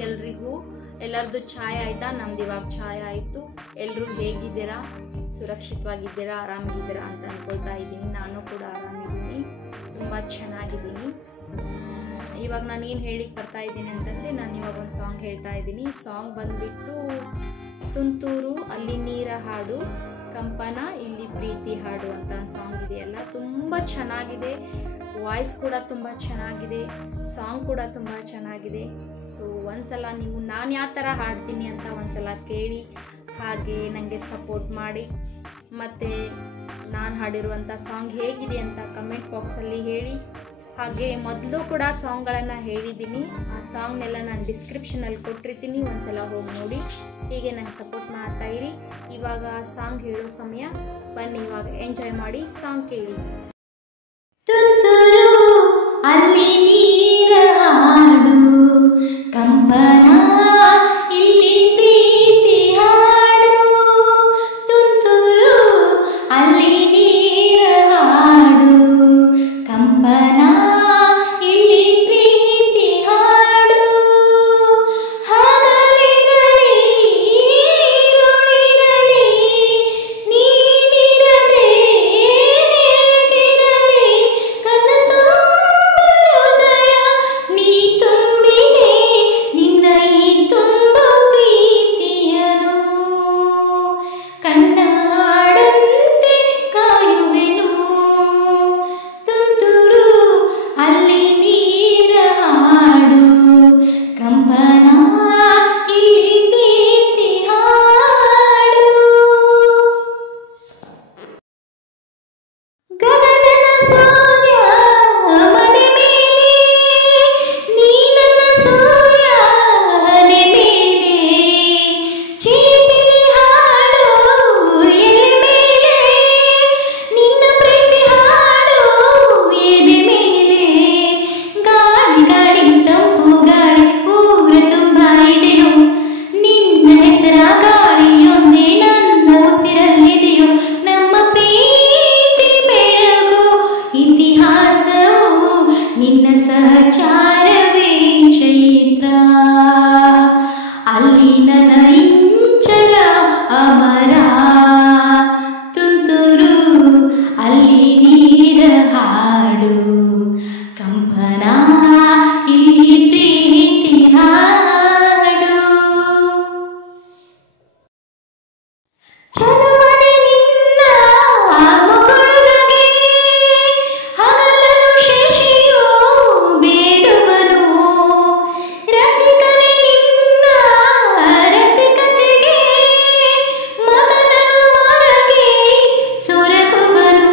Morning ಎಲ್ರಿಗೂ. ಎಲ್ಲರದ್ದು ಚಾಯ್ ಆಯಿತಾ? ನಮ್ದು ಇವಾಗ ಚಾಯ್ ಆಯಿತು. ಎಲ್ಲರೂ ಹೇಗಿದ್ದೀರಾ? ಸುರಕ್ಷಿತವಾಗಿದ್ದೀರಾ? ಆರಾಮಾಗಿದ್ದೀರಾ ಅಂತ ಅಂದ್ಕೊಳ್ತಾ ಇದ್ದೀನಿ. ನಾನು ಕೂಡ ಆರಾಮಿದ್ದೀನಿ, ತುಂಬ ಚೆನ್ನಾಗಿದ್ದೀನಿ. ಇವಾಗ ನಾನು ಏನು ಹೇಳಿಕ್ಕೆ ಬರ್ತಾ ಇದ್ದೀನಿ ಅಂತಂದರೆ, ನಾನು ಇವಾಗ ಒಂದು ಸಾಂಗ್ ಹೇಳ್ತಾ ಇದ್ದೀನಿ. ಸಾಂಗ್ ಬಂದುಬಿಟ್ಟು ತುಂತೂರು ಅಲ್ಲಿ ನೀರ ಹಾಡು, ಕಂಪನ ಇಲ್ಲಿ ಪ್ರೀತಿ ಹಾಡು ಅಂತ ಒಂದು ಸಾಂಗ್ ಇದೆಯಲ್ಲ, ತುಂಬ ಚೆನ್ನಾಗಿದೆ. ವಾಯ್ಸ್ ಕೂಡ ತುಂಬ ಚೆನ್ನಾಗಿದೆ, ಸಾಂಗ್ ಕೂಡ ತುಂಬ ಚೆನ್ನಾಗಿದೆ. ಸೊ ಒಂದ್ಸಲ ನೀವು ನಾನು ಯಾವ ಥರ ಹಾಡ್ತೀನಿ ಅಂತ ಒಂದ್ಸಲ ಕೇಳಿ, ಹಾಗೆ ನನಗೆ ಸಪೋರ್ಟ್ ಮಾಡಿ. ಮತ್ತು ನಾನು ಹಾಡಿರುವಂಥ ಸಾಂಗ್ ಹೇಗಿದೆ ಅಂತ ಕಮೆಂಟ್ ಬಾಕ್ಸಲ್ಲಿ ಹೇಳಿ. ಹಾಗೆ ಮೊದಲು ಕೂಡ ಸಾಂಗ್ಗಳನ್ನು ಹೇಳಿದ್ದೀನಿ, ಆ ಸಾಂಗ್ನೆಲ್ಲ ನಾನು ಡಿಸ್ಕ್ರಿಪ್ಷನಲ್ಲಿ ಕೊಟ್ಟಿರ್ತೀನಿ, ಒಂದ್ಸಲ ಹೋಗಿ ನೋಡಿ. ಹೀಗೆ ನಂಗೆ ಸಪೋರ್ಟ್ ಮಾಡ್ತಾಯಿರಿ. ಇವಾಗ ಸಾಂಗ್ ಹೇಳೋ ಸಮಯ, ಬನ್ನಿ ಇವಾಗ ಎಂಜಾಯ್ ಮಾಡಿ, ಸಾಂಗ್ ಕೇಳಿ. ತುಂತುರು ಅಲ್ಲಿ ನೀರ ಹಾಡು, ಕಂಪನ ಇಲ್ಲಿ ಪ್ರೀತಿ ಹಾಡು. ತುಂತುರು ಅಲ್ಲಿ ನೀರ ಹಾಡು, ಕಂಪನ ಇಲ್ಲಿ ಪ್ರೀತಿ ಹಾಡು. ಹಗಲಿರಲಿ ಇರುಳಿರಲಿ ನೀನಿರದೆ ಹೇಗಿರಲಿ, ಕಣ್ಣ ತುಂಬ ಹೃದಯ ನೀ ತುಂಬಿದೆ, ನಿನ್ನ ಈ ತುಂಬ ಪ್ರೀತಿಯನು. ಕಣ್ಣ ಹಾಡಂತೆ ಕಾಯುವೆನು, ತುಂತುರು ಅಲ್ಲಿ ನೀರ ಹಾಡು, ಕಂಪನ ಇಲ್ಲಿ ಪ್ರೀತಿ ಹಾಡು. ಗಗನದ ಸೂರ್ಯ ಮನೆ ಮೇಲೆ, ನೀ ನನ್ನ ಸೂರ್ಯ ಹನೆ ಮೇಲೆ, ಚಿಲಿಪಿಲಿ ಹಾಡು ಎಲೆ ಮೇಲೆ, ನಿನ್ನ ಪ್ರೀತಿ ಹಾಡು ಎದೆ ಮೇಲೆ. ಗಾಳಿ ಗಾಳಿ ತಂಪು ಗಾಳಿ ಊರ ತುಂಬ ಇದೆಯೋ, ನಿನ್ನ ಹೆಸರ ಗಾಳಿಯೊಂದೇ ನನ್ನ ಉಸಿರಲ್ಲಿದೆಯೋ. ನಮ್ಮ ಪ್ರೀತಿ ಬೆಳಗು ಇತಿಹಾಸವು, ನಿನ್ನ ಸಹಚಾರವೇ ಚೈತ್ರ. ಅಲ್ಲಿ ನನ್ನ ಇಂಚರ ಅಮರ, ತುಂತುರು ಅಲ್ಲಿ ನೀರ ಹಾಡು, ಕಂಪನ ಇಲ್ಲಿ ಪ್ರೀತಿ ಹಾಡು. ಚಲುವನೆ ನಿನ್ನ ಮೊಗಳುನಗೆ, ಹಗಲನು ಶಶಿಯು ಬೇಡುವನು. ರಸಿಕನೆ ನಿನ್ನ ರಸಿಕತೆಗೆ, ಮಗನನು ಮರಗಿ ಸೊರಗುವನು.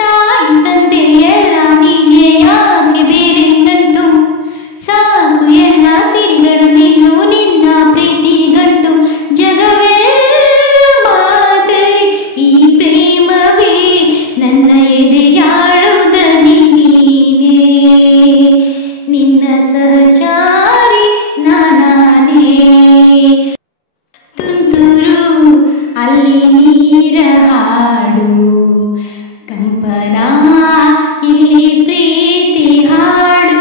ತಾಯಿ ತಂದೆ ಎಲ್ಲ ನೀನೇ, ಯಾಕೆ ಬೇರೆ ಗಂಟು? ಸಾಕು ಎಲ್ಲ ಸಿರಿಗಳು ನೀನು, ನಿನ್ನ ಪ್ರೀತಿ ಗಂಟು. ಜಗವೆಲ್ಲ ಮಾದರಿ ಈ ಪ್ರೇಮವೇ, ನನ್ನ ಎದೆಯಾಳುವುದನಿ ನೀನೇ. ನಿನ್ನ ಸಹಚಾರಿ ನಾನಾನೇ, ತುಂತುರು ಅಲ್ಲಿ ನೀರ ಹಾಡು, ಕಂಪನ ಇಲ್ಲಿ ಪ್ರೀತಿ ಹಾಡು.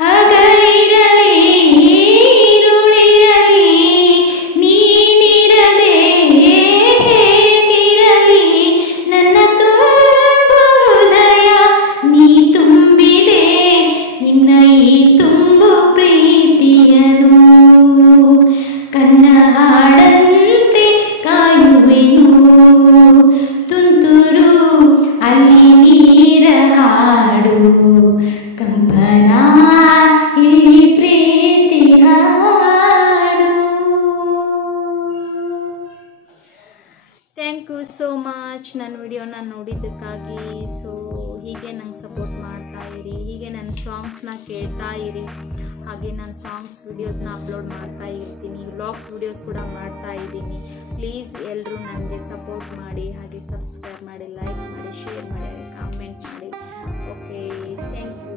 ಹಗಲಿರಲಿ ಇರುಳಿರಲಿ ನೀನಿರದೆ ಹೇಗಿರಲಿ, ನನ್ನ ತುಂಬ ಹೃದಯ ನೀ ತುಂಬಿದೆ, ನಿನ್ನ ಈ ತುಂಬು ಪ್ರೀತಿಯನು. ಕಣ್ಣ ಹಾಡಂತೆ ಕಾಯುವೆನು, ತುಂತುರು ಅಲ್ಲಿ ನೀರ ಹಾಡು, ಕಂಪನ ಇಲ್ಲಿ ಪ್ರೀತಿ ಹಾಡು. ಥ್ಯಾಂಕ್ ಯು ಸೋ ಮಚ್ ನನ್ನ ವಿಡಿಯೋನ ನೋಡಿದ್ದಕ್ಕಾಗಿ. ಸೊ ಹೀಗೆ ನಂಗೆ ಸಪೋರ್ಟ್ ಮಾಡ್ತಾ ಇರಿ, ಹೀಗೆ ನನ್ನ ಸಾಂಗ್ಸ್ನ ಕೇಳ್ತಾ ಇರಿ. ಹಾಗೆ ನಾನು ಸಾಂಗ್ಸ್ ವಿಡಿಯೋಸ್ನ ಅಪ್ಲೋಡ್ ಮಾಡ್ತಾ ಇರ್ತೀನಿ, ವ್ಲಾಗ್ಸ್ ವಿಡಿಯೋಸ್ ಕೂಡ ಮಾಡ್ತಾ ಇದ್ದೀನಿ. ಪ್ಲೀಸ್ ಎಲ್ಲರೂ ನನಗೆ ಸಪೋರ್ಟ್ ಮಾಡಿ, ಹಾಗೆ ಸಬ್ಸ್ಕ್ರೈಬ್ ಮಾಡಿ, ಲೈಕ್ ಮಾಡಿ, ಶೇರ್ ಮಾಡಿ, ಕಾಮೆಂಟ್ ಮಾಡಿ. Okay, thank you.